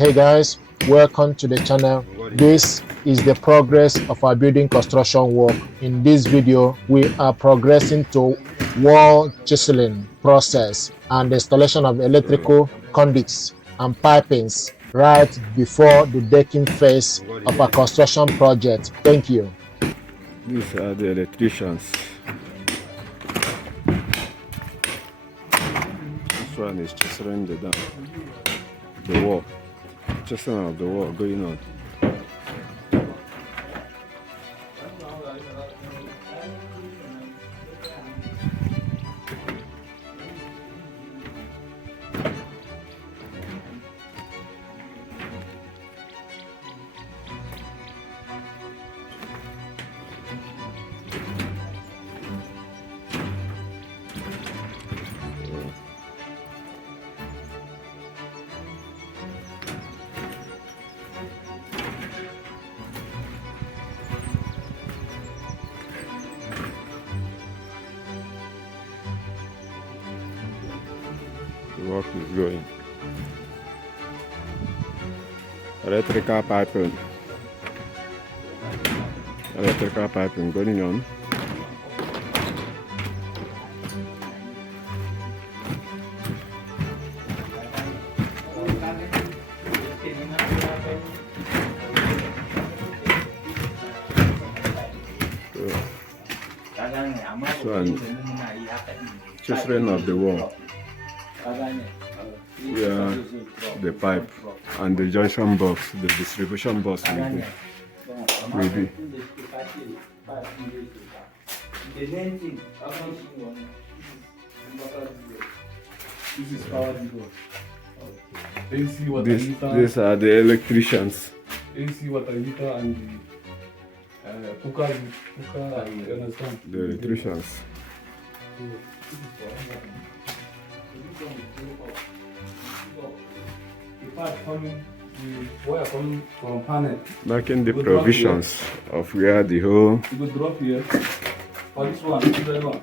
Hey guys, welcome to the channel. This is the progress of our building construction work. In this video, we are progressing to wall chiseling process and the installation of electrical conduits and pipings right before the decking phase of our construction project. Thank you. These are the electricians. This one is chiseling the wall. Chiseling of the wall going on. The work is going. Electrical piping going on. This one, chiseling of the wall. Yeah, the pipe and the junction box, the distribution box will be. These are the electricians. AC water heater and the cooker, you understand? The electricians. The wire coming from panel. Making the provisions of where the whole You go drop here. For this one, this is the one.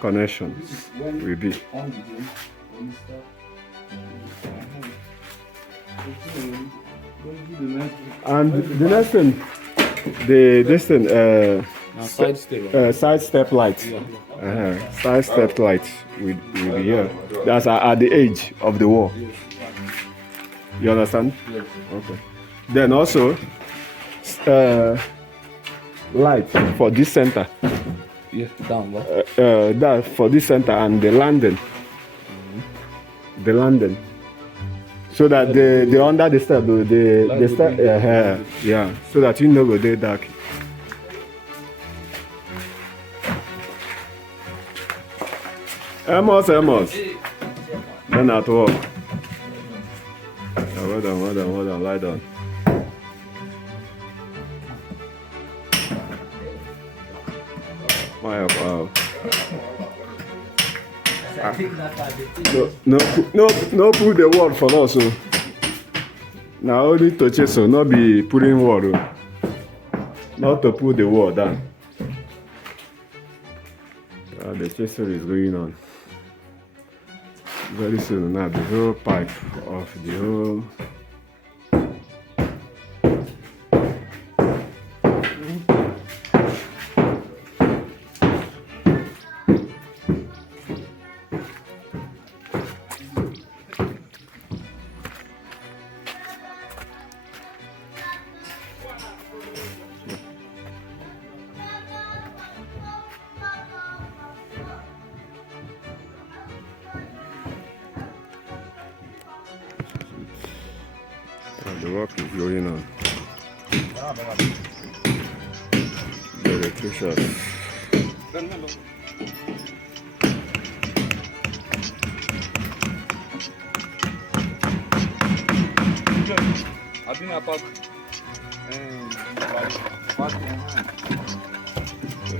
connection This is when will be. on the game, when you start. And the next thing, Side step. side step light. Side step light will be here. That's at the edge of the wall. You understand? Yes. Okay. Then also light for this center. Yeah, down. What? That for this center and the landing. The landing. So that the under the step, the step, yeah. So that you know go there dark. Amos. Then at work. Well done, lie down. Wow. No put the word for us. So. Now only to chisel, not be putting word. Not to put the word down. The chisel is going on. Very soon now the whole pipe of the whole the work is going on. The electricians.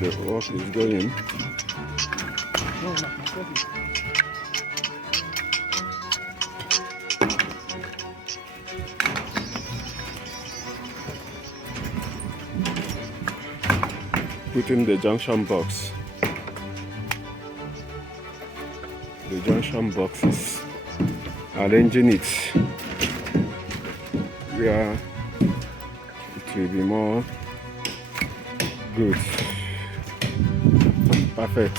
The work is going. Putting the junction box. The junction box is arranging it Yeah, it will be more good. Perfect.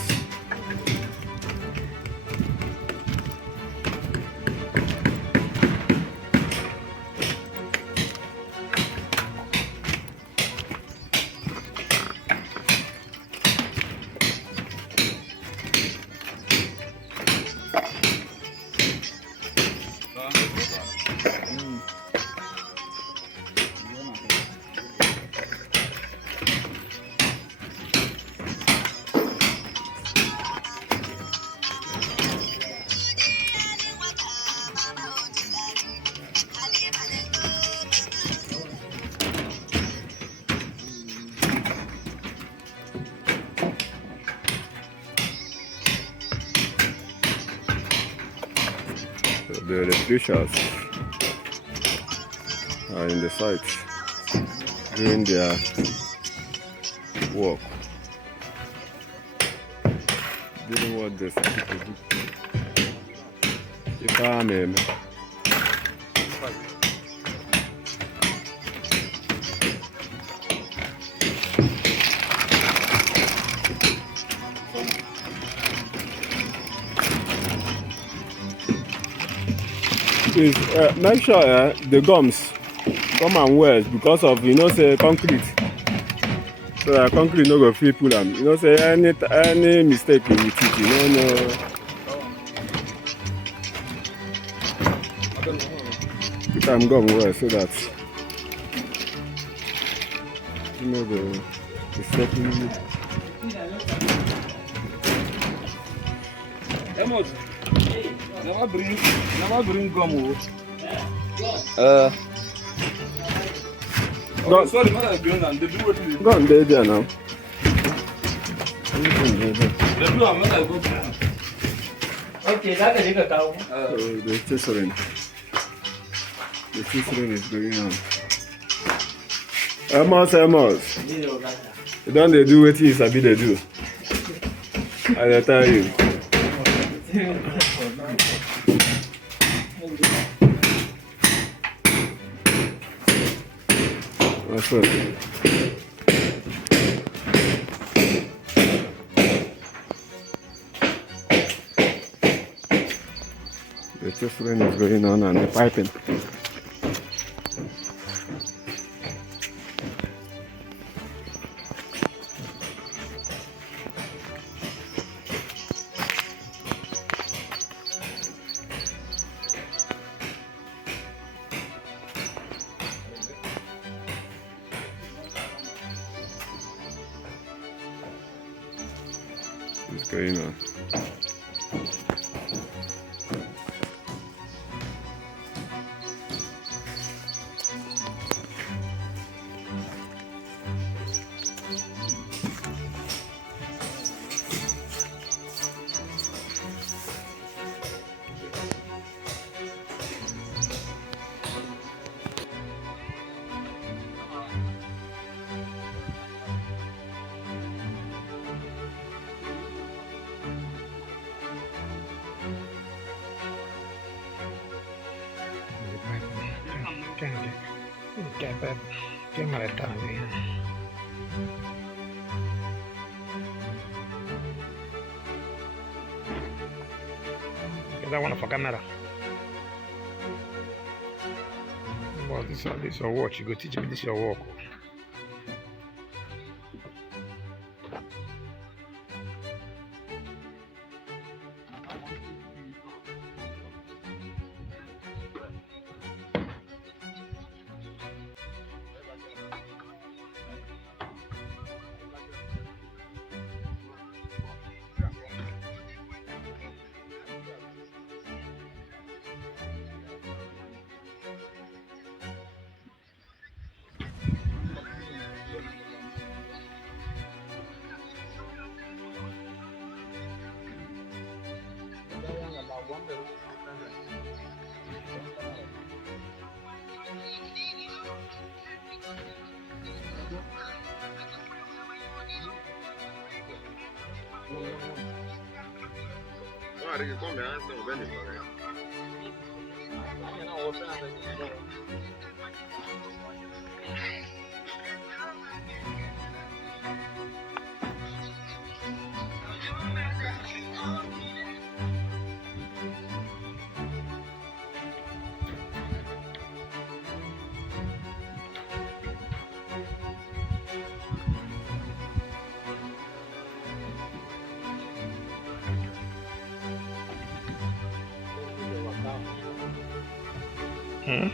So the electricians are in the site doing their work, doing what they're supposed to do. If I'm please make sure the gums come and well because of say concrete, so that concrete no go fit pull am. Say any mistake with it, no. Put am gum well so that the mistake. Never bring gum. Go. Sorry, what I bring and they do what you do. Go on there now. They do what I go. Okay, that's a little cow. The chiseling. The chiseling is going on. Amos. You don't they do what you sabi they do. I tell you. That's right. The chiseling is going on and the piping. It's going on. Che maletà. Get that one for camera. Well, this is your watch. You go teach me this your work. Guarda che come stiamo bene. Hmm?